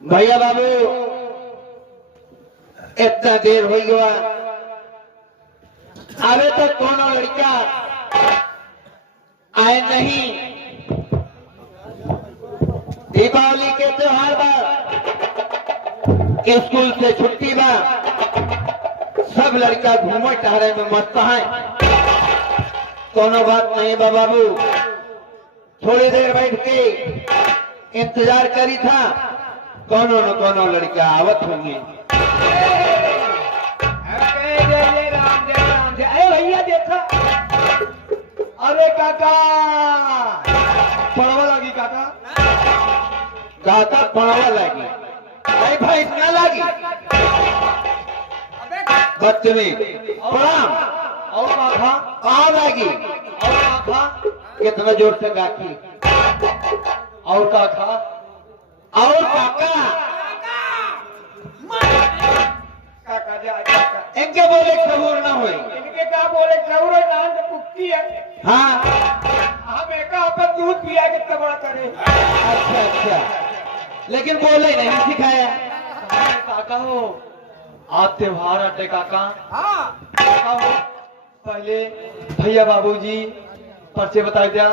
भैया बाबू इतना देर हो गया, अभी तक कौन लड़का आए नहीं। दीपावली के त्योहार बा, स्कूल से छुट्टी बा, सब लड़का घूमो टहरे में मस्त है। कोनो बात नहीं बा बाबू, थोड़ी देर बैठ के इंतजार करी था, कोनो न कोनो लड़का आवत होंगे। अरे भैया देखा, अरे काका पड़वा लगी काका, काका पड़वा लगी, भाई भाई न लगी, बदतमीज प्रणाम। और काका कहाँ लगी? और काका कितना जोर से गाती। और काका और काका काका जा काका, इनके बोले खबूर ना हुई। इनके क्या बोले खबर नाम से पुक्की है। हाँ हम एक अपन दूध पिया के तबाह करे। अच्छा अच्छा, लेकिन बोले नहीं सिखाया। काका हो आज त्योहार आते काका। हाँ काका हो, पहले भैया बाबूजी पर्चे बता दिया।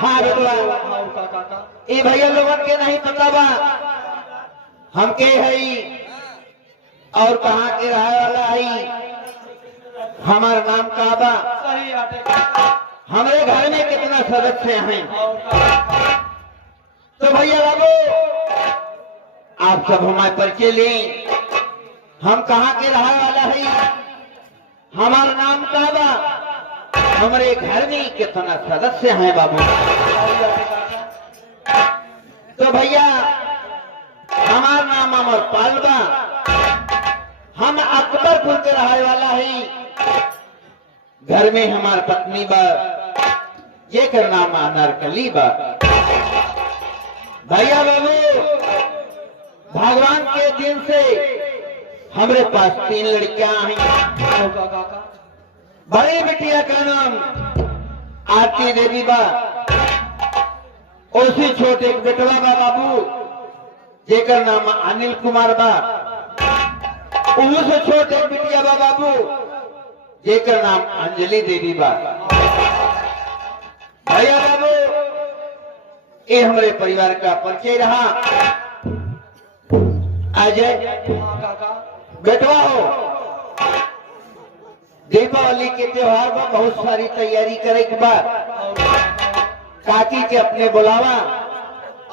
हाँ बतवा। हाँ काका ये भैया लोगन के नहीं पता बा हमके है और कहाँ के रहे वाला है, हमारा नाम का बा, सही आटे काका। हमारे घर में कितना सदस्य हैं। और काका तो भैया बाबू आप सब हमारे परिचय लें, हम कहाँ के रहे वाला है, हमारा नाम का बा, हमारे घर में कितना सदस्य हैं बाबू। तो भैया हमारा नाम अमर पाल बा, हम अकबरपुर के रहे वाला है, घर में हमार पत्नी बा, ये कर नाम अनारकली बा। भैया बाबू भगवान के दिन से हमारे पास 3 लड़कियां हैं। काका बड़ी बिटिया का नाम आरती देवी बा, उसी छोटे एक बेटवा बा बाबू, जेकर नाम अनिल कुमार बा, उससे छोटे बिटिया बा बाबू, जेकर नाम अंजलि देवी बा। भैया बाबू ये हमारे परिवार का परिचय रहा। अजय हाँ काका बेटवा हो, दीपावली के त्योहार में बहुत सारी तैयारी करे के बाद काकी के अपने बुलावा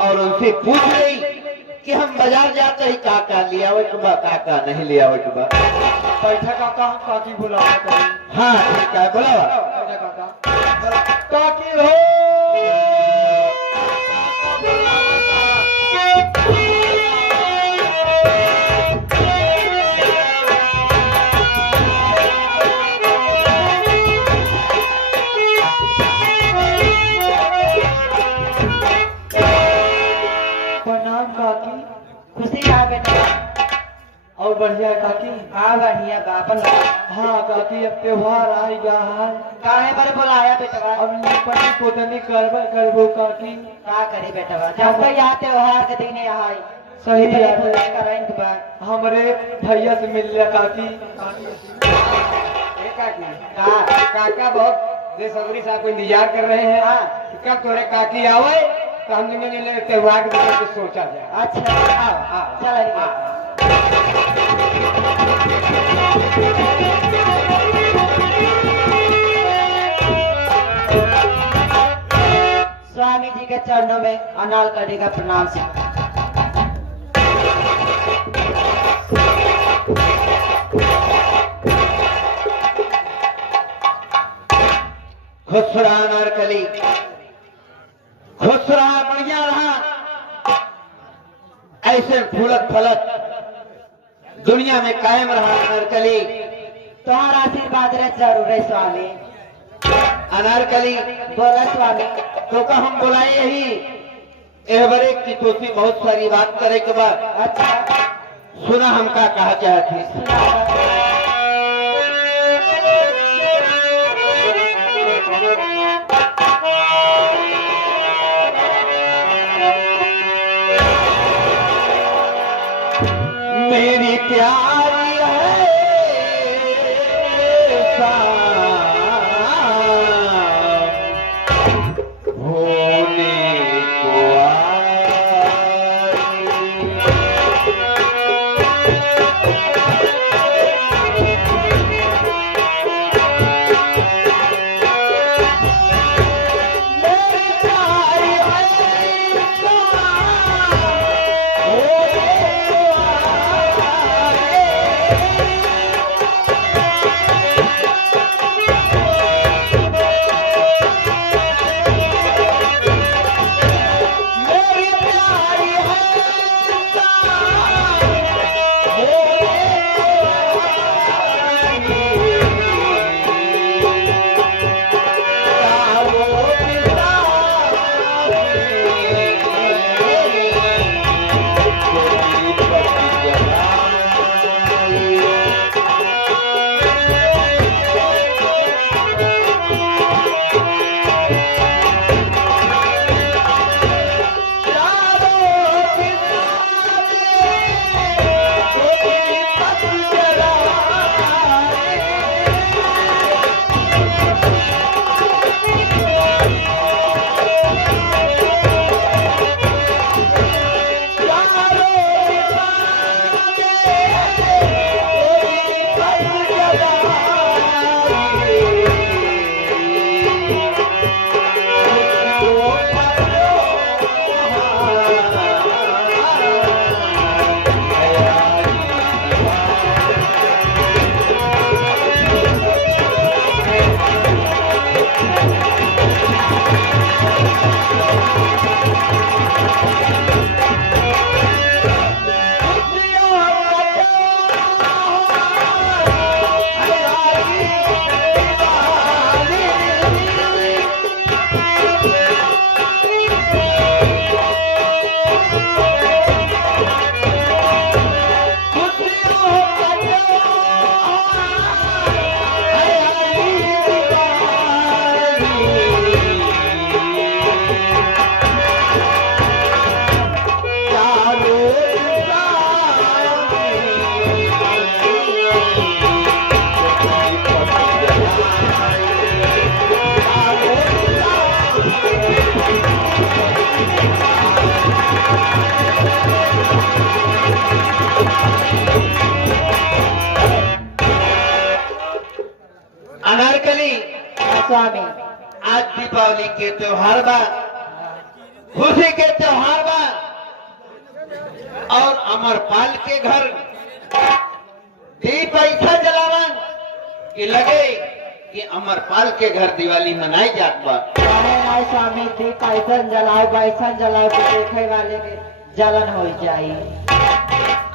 और उनसे पूछ रही कि हम बाजार जाते ही काका ले आवे के बा, काका नहीं ले आवे के बा। बैठा काका, काकी बुलावा करी। हाँ ठीक है, बुलावा। बैठा काका। काकी हो। प्रणाम काकी। खुशी आ बेटा। और बढ़िया है काकी। हाँ बढ़िया बा अपन। हाँ काकी, अब त्योहार आई गा है। काहे पर बुलाया बेटवा? अब पति पोतनी करबो काकी। का करे बेटवा? जब तक यहाँ त्योहार के दिन आए सही बात है। करें के बाद हमरे भैया से मिल लिया काकी। काका बहुत बेसब्री से आपको इंतजार कर रहे हैं। हाँ। कब तोरे काकी आवे तो हम लोग त्योहार के बारे में सोचा जाए। अच्छा आओ चल स्वामी जी के चरणों में अनाल करने का प्रणाम से खुश रहा नारकली, खुश रहा, बढ़िया रहा, ऐसे फूलत फलत दुनिया में कायम रहा अनारकली। तुम्हारा आशीर्वाद रहे जरूर है स्वामी। अनारकली बोला स्वामी। तो का हम बुलाए यही एवरे की तोसी बहुत सारी बात करे के बाद अच्छा सुना हम का कहा चाहती। मेरी प्यारी है होने को अनारकली स्वामी आज दीपावली के त्योहार बा, खुशी के त्योहार बा और अमरपाल के घर दीप ऐसा जलावन कि लगे कि अमरपाल के घर दिवाली मनाई जात बा। नहीं स्वामी दीप ऐसा जलाओ वैसा जलाओ कि देखे वाले के जलन हो जाए।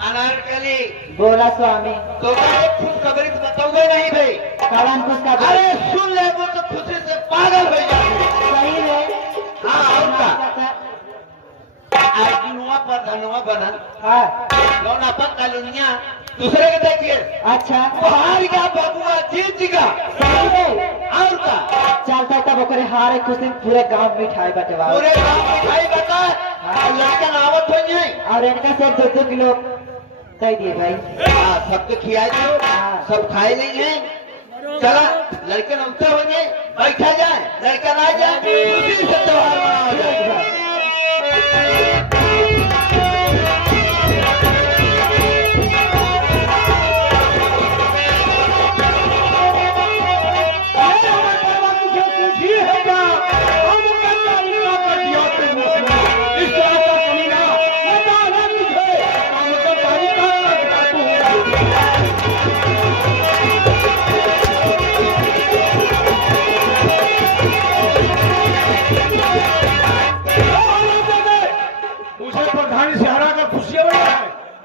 अनारकली बोला स्वामी। तो एक खुशखबरी बताओगे नहीं भाई? कौन कुछ का अरे सुन ले वो तो खुशी से पागल हो जाए। सही है। हाँ और का आज दिनुआ पर धनुआ बनल हाँ लोन अपन कॉलोनिया दूसरे के देखिए। अच्छा हार गया बबुआ जीत गया। सही है। और का चलता तब ओकरे हारे खुशी पूरे गांव में मिठाई बंटवा पूरे गांव मिठाई बटा लड़का आवत हो जाए और इनका से 2-2 किलो दे दिए भाई। सबके खिया दो, सब खाए नहीं है। चला लड़के नमते हो जाए, बैठा जाए, लड़का ना जाए, उसी से त्योहार मनाया जाए।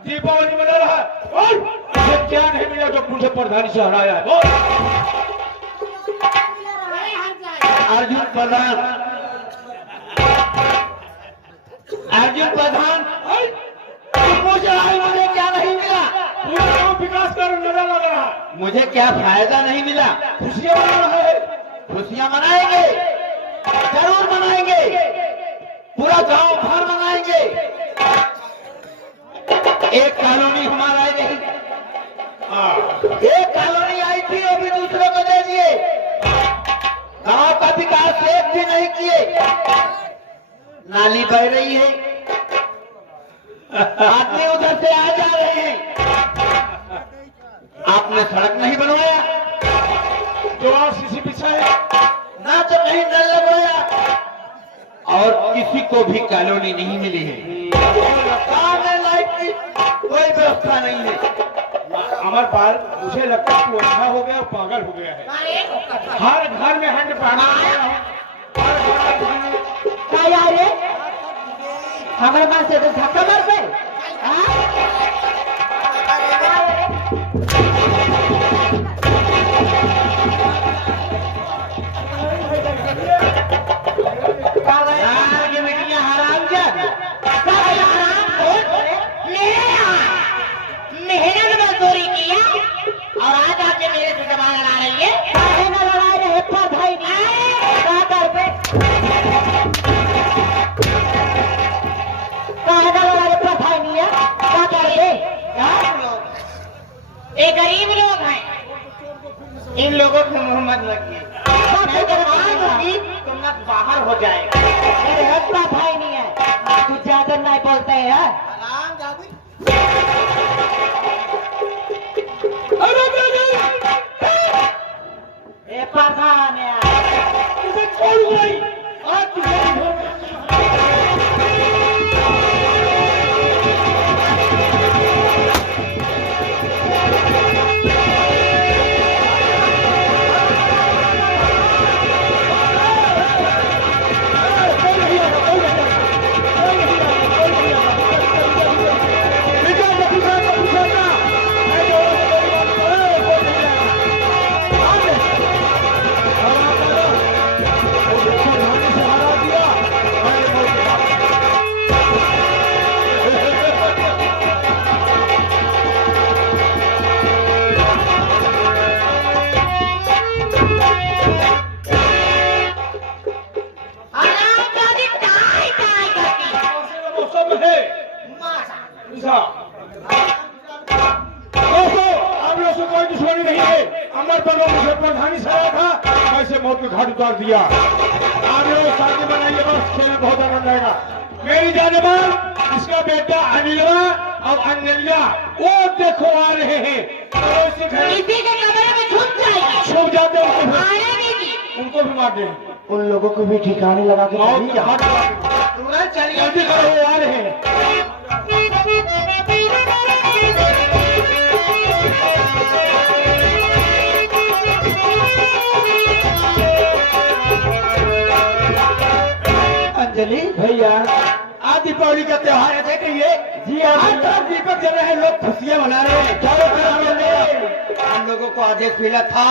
दीपावली मना रहा है और मुझे क्या नहीं मिला जो मुझे प्रधानी से हराया है। अर्जुन प्रधान, अर्जुन प्रधान मुझे क्या नहीं मिला? पूरा गांव विकास कर नजर लग रहा है। मुझे क्या फायदा नहीं मिला? खुशियां मना रहा है। खुशियां मनाएंगे, जरूर मनाएंगे, पूरा गांव भर मनाएंगे। एक कॉलोनी हमारा आई नहीं, एक कॉलोनी आई थी वो भी दूसरों को दे दिए। गांव का विकास एक भी नहीं किए। नाली बह रही है, आदमी उधर से आ जा रहे हैं, आपने सड़क नहीं बनवाया, जो आरसीसी बिछा है ना तो कहीं नल लगवाया और किसी को भी कॉलोनी नहीं मिली है। गांव में लाइट की कोई व्यवस्था नहीं है। अमरपाल, मुझे लगता है तू अच्छा हो गया, पागल हो गया है। हर घर में हैंड पहना क्या यार ये हमारे मन से तो धक्का मार पे मेहनत मजदूरी किया और आज आके मेरे से जबान लड़ा रही है। लड़ाई रहे पर भाई क्या कर पे लड़ाई पर भाई नहीं है क्या कर पे ये गरीब लोग हैं, इन लोगों को मोहम्मद लगी तुम लोग बाहर हो जाएगा। भाई नहीं है कुछ ज्यादा नहीं बोलते हैं। ये प्रधान है इसे छोड़ गई आज तुझे प्रधानी से आया था, वैसे मौत के घाट उतार दिया। आप लोग शादी बनाइए, बस खेल बहुत आनंद आएगा। मेरी जानबान इसका बेटा अनिलवा और अंजलिया वो देखो आ रहे हैं। इसी के कमरे में छुप जाएगी। छुप जाते हैं। को भी मार दें। उन लोगों को भी ठिकाने लगा के मौत नहीं के क्या? हाथ लगा दें। तुरंत चलिए जल्दी करो, वो आ रहे हैं। अंजलि भैया आज दीपावली का त्योहार है, देखेंगे जी आज आप तरफ दीपक जल रहे हैं, लोग खुशियां मना रहे हैं। चारों तरफ हमने हम लोगों को आदेश मिला था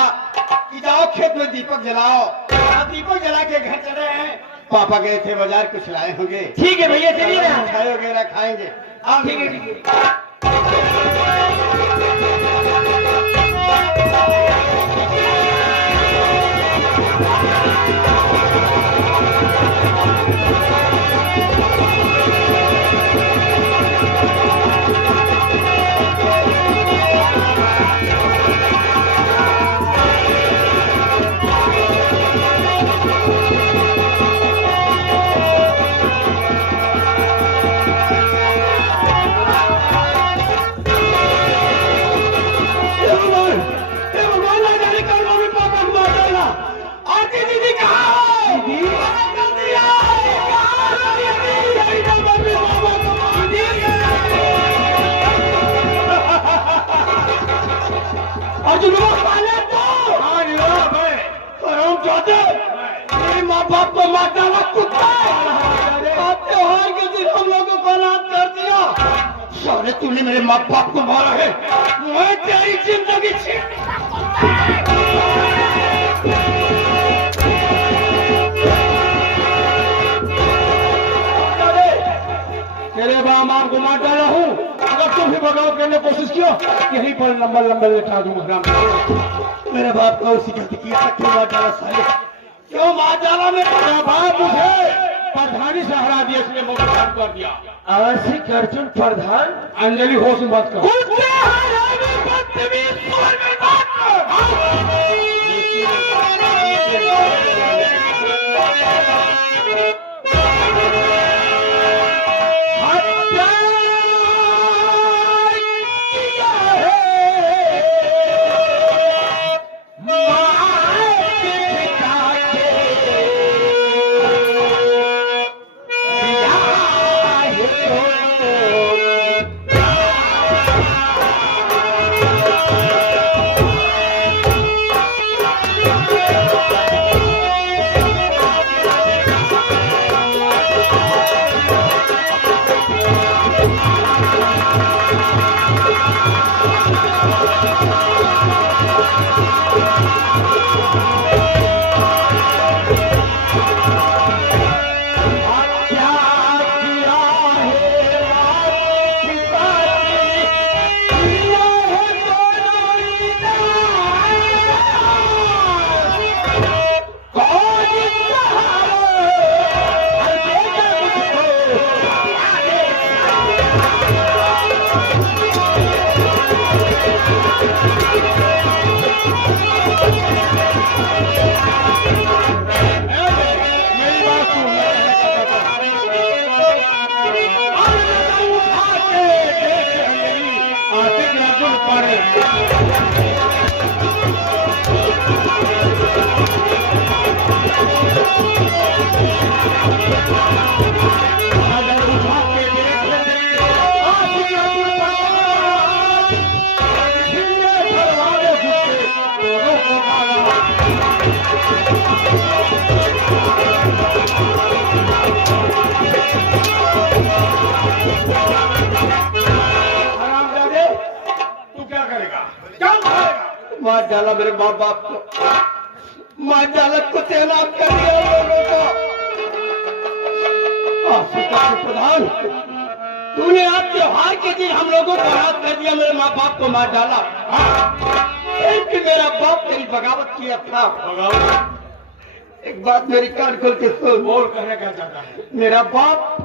कि जाओ खेत में दीपक जलाओ। आप दीपक जला के घर चले हैं। पापा गए थे बाजार, कुछ लाए होंगे। ठीक है भैया, चलिए ना। मिठाई वगैरह खाएंगे। आप ठीक है। मेरे माँ बाप को मार डाला कुत्ता। आप त्योहार के दिन हम लोगों को अनाथ कर दिया। साले तूने मेरे माँ बाप को मारा है, मैं तेरी जिंदगी छीन। तेरे बाप को मार डाला हूँ। अगर तुम भी बगावत करने की कोशिश किया, यहीं पर लंबा लंबा लिखा दूंगा। मेरे बाप का उसी गलती किया था, क्यों मार डाला साले? क्यों मार डाला मेरा बाप मुझे प्रधानी से हरा दिया, इसलिए मुझे काम कर दिया। अवश्य अर्जुन प्रधान। अंजलि होश में बात करो। मार डाला मेरे माँ बाप को, मार डाला कुत्ते नाम कर दिया लोगों को। प्रधान, तूने आज त्योहार के दिन हम लोगों को रात कर दिया, मेरे माँ बाप को मार डाला। कि मेरा बाप तेरी बगावत किया था। एक बात मेरी कान खोल के सुन। बोल, कहने क्या चाहता है? मेरा बाप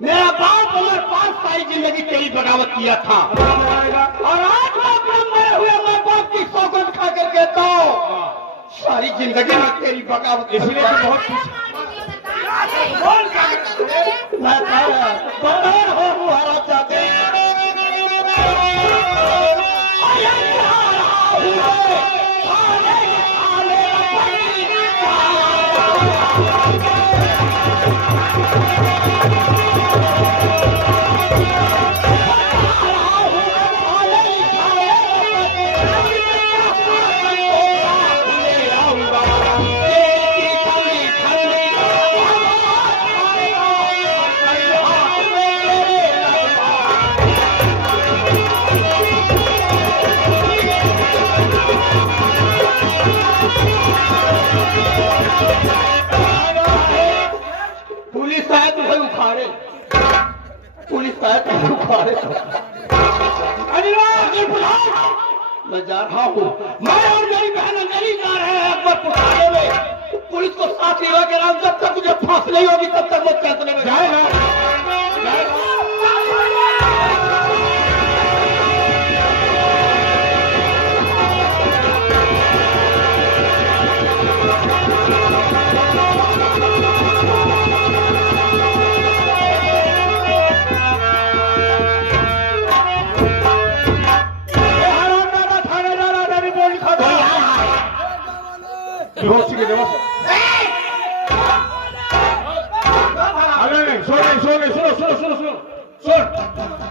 हमारे 5 साल जिंदगी तेरी बगावत किया था, और आज मैं अपने मरे हुए माँ बाप की सौगंध खा कर कहता हूँ सारी जिंदगी में तेरी बगावत। इसलिए तो बहुत मैं हरा चाहते हैं। पुलिस आए तो भाई उखाड़े, पुलिस आए तो भाई उखाड़े। मैं जा रहा हूँ, मैं और मेरी बहन नहीं जा रहे हैं अकबर पुराने में। पुलिस को साथ लेवा के नाम, जब तक मुझे फांसी नहीं होगी तब तक वो फैसले में जाएगा। बेहोशी के बेहोश। नहीं, सुन।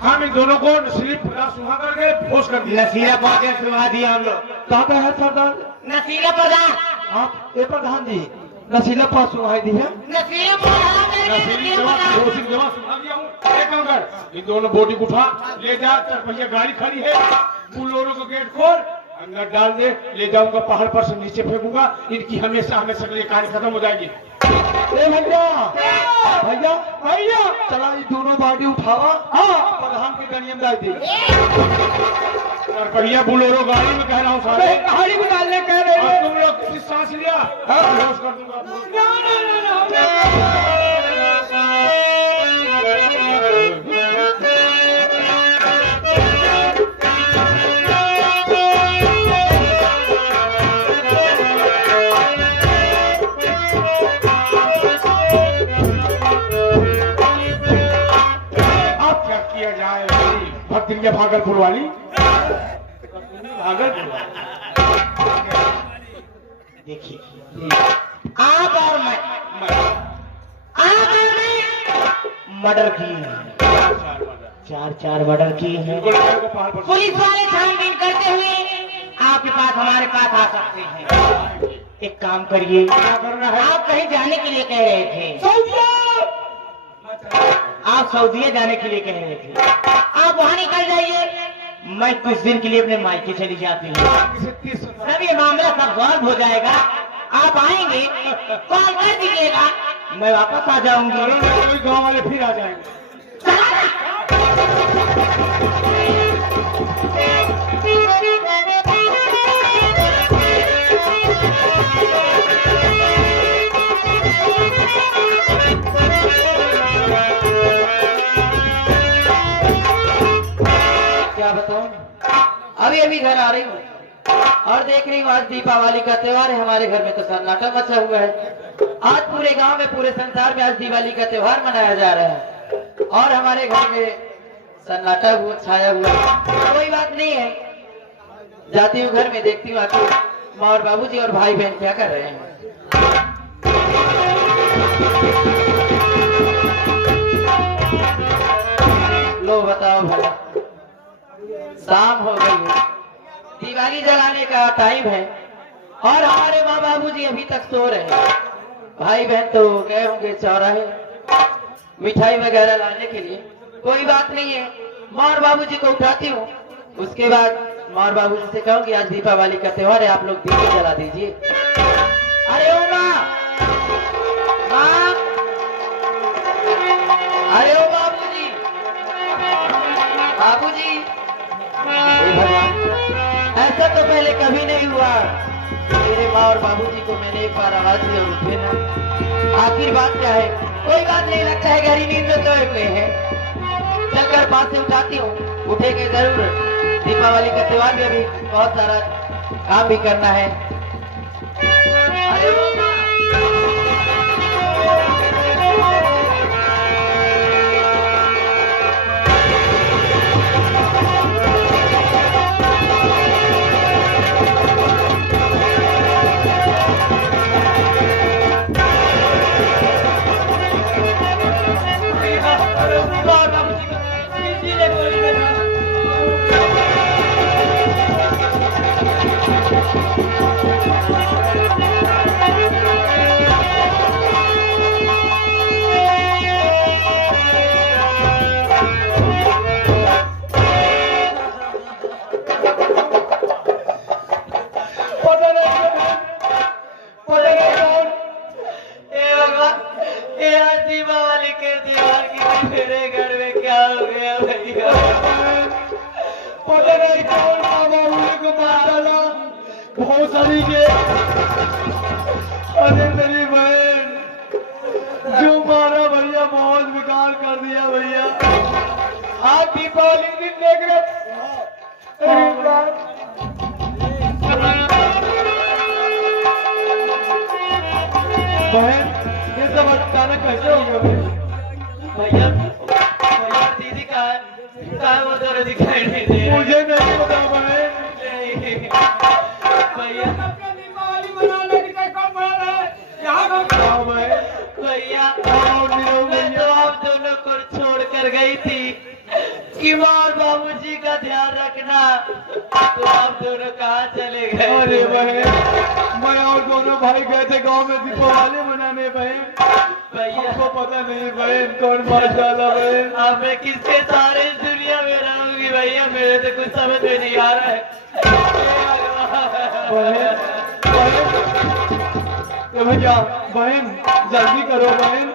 हम इन दोनों को स्लिप सुहा करके बेहोश कर दिया। नसीला पहुंचे सुहा दिया हम लोग। कहाँ पे है सरदार? नसीला प्रधान, आप ये प्रधान जी नशीला पास सुनाई दी है। नसीला प्रधान, नसीली जमा बेहोशी के जमा सुहा दिया हूँ। एक काम कर, इन दोनों बॉडी को उठा ले जा, 4 पहिया गाड़ी खड़ी है, बुलोरो का गेट खोल, अंदर डाल दे, ले जाऊंगा पहाड़ पर से नीचे फेंकूंगा। इनकी हमेशा हमेशा के लिए कहानी खत्म हो जाएगी। भैया चला ये दोनों बाडी उठावा। हाँ प्रधान की गणियम दाई थी। भैया बुलोरो गाड़ी में कह रहा हूँ सारे गाड़ी में डालने कह रहे और तुम लोग किसी सांस लिया बेहोश कर दूंगा। भक्तिया भागलपुर वाली देखिए आप और मैं मर्डर किए हैं, 4 मर्डर किए हैं। पुलिस वाले छानबीन करते हुए आपके पास हमारे पास आ सकते हैं। एक काम करिए, आप कहीं जाने के लिए कह रहे थे, आप सऊदीया जाने के लिए कह रहे थे, आप वहां निकल जाइए, मैं कुछ दिन के लिए अपने मायके चली जाती हूँ। सब ये मामला सब सॉल्व हो जाएगा। आप आएंगे, कॉल कर दीजिएगा, मैं वापस आ जाऊंगी। गांव वाले फिर आ जाएंगे। क्या बताऊं, अभी घर आ रही हूँ और देख रही हूँ आज दीपावली का त्योहार है। हमारे घर में तो सन्नाटा मचा हुआ है। आज पूरे गांव में, पूरे संसार में आज दिवाली का त्योहार मनाया जा रहा है और हमारे घर में सन्नाटा छाया हुआ है। कोई बात नहीं है, जाती हूँ घर में, देखती हूँ आखिर माँ और बाबूजी और भाई बहन क्या कर रहे हैं। लो बताओ भला, शाम हो गई है, दिवाली जलाने का टाइम है और हमारे माँ बाबूजी अभी तक सो रहे हैं। भाई बहन तो गए होंगे चौराहे मिठाई वगैरह लाने के लिए। कोई बात नहीं है, माँ और बाबूजी को उठाती हूँ, उसके बाद माँ और बाबूजी से कहूँगी आज दीपावली का त्योहार है, आप लोग दीपक जला दीजिए। अरे ओ माँ, अरे ओ बाबूजी, बाबूजी, ऐसा तो पहले कभी नहीं हुआ। मेरे माँ और बाबूजी को मैंने एक बार आवाज दी और उठे ना। आखिर बात क्या है? कोई बात नहीं, लगता है गहरी नींद में सोए हुए हैं। चलकर पास से उठाती हूँ, उठेंगे जरूर। दीपावली का त्योहार में अभी बहुत सारा काम भी करना है। अरे ओ माँ, बहुत सारी के। अरे मेरी बहन जो मारा भैया बहुत बेकार कर दिया भैया। आप दीपावली दिन देख रहे बहन ये सब अचानक कैसे हो गया भैया भैया दीदी कहाँ है वो जरा दिखाई नहीं दे रहा। मुझे नहीं पता बहन। भैया दीपावली मनाने की कब बना रहा है यहाँ हाँ बहन। भैया और निरो मैं भैया। तो आप दोनों को छोड़ कर गई थी कि माँ बाबूजी का ध्यान रखना, तो आप दोनों कहाँ चले गए? अरे बहन मैं और दोनों भाई गए थे गांव में दीपावली मनाने बहन। भैया हमको पता नहीं बहन कौन मार डाला बहन। अब मैं किसके सहारे इस दुनिया में रहूंगी भैया, मेरे तो कुछ समझ में नहीं आ रहा है। बहन तो भैया बहन जल्दी करो बहन,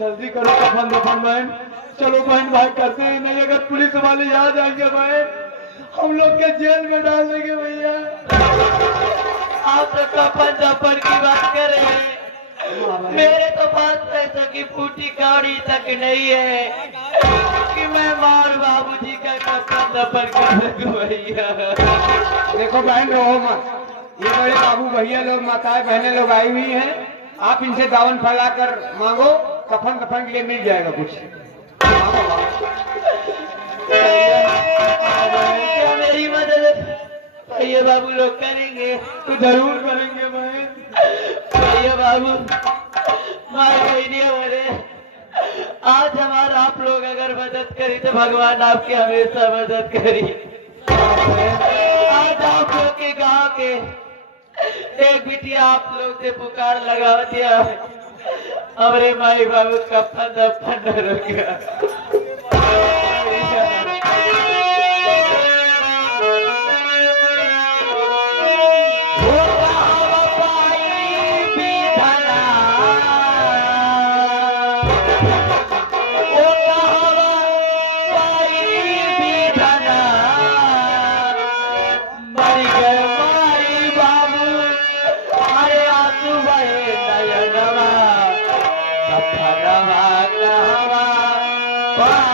जल्दी करो कफन दफन बहन। चलो बहन भाई करते हैं, नहीं अगर पुलिस वाले आ जाएंगे बहन हम लोग के जेल में डाल देंगे भैया। आप तो कपन दपन की बात कर रहे हैं, मेरे तो पास पैसों की फूटी कौड़ी तक नहीं है कि मैं मार बाबूजी का कपन दपन कर सकूं भैया। देखो बहन रो मत, ये बड़े बाबू भैया लोग माताएं बहनें लोग आई हुई हैं, आप इनसे दावन फैलाकर मांगो, कफन कफन के लिए मिल जाएगा कुछ। क्या मेरी मदद भैया बाबू लोग करेंगे? तो जरूर करेंगे बहन। भैया बाबू मार कोई नहीं हमारे, आज हमारा आप लोग अगर मदद करी तो भगवान आपकी हमेशा मदद करी। आज आप लोग के गांव के एक बिटिया आप लोग से पुकार लगा दिया, हमारे माई बाबू का फन रुक गया। Bye.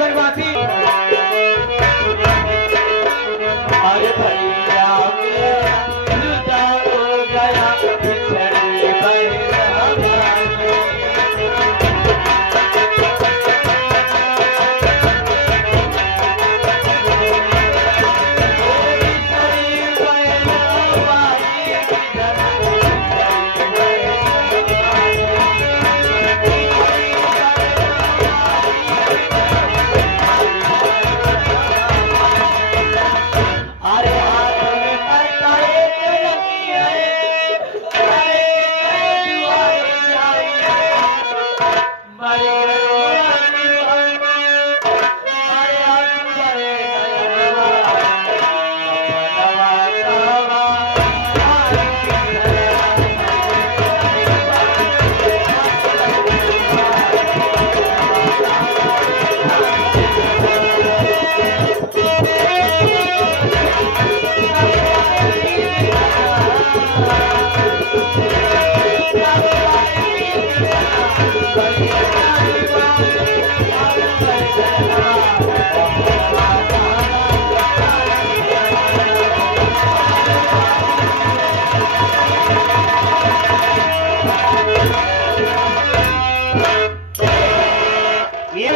बनवासी। अरे भैया मेरा जुदा हो गया बिछड़ी बहन हमारी। अरे हाथ में कटाए रखिए, अरे दुआर जाइए, मरे ये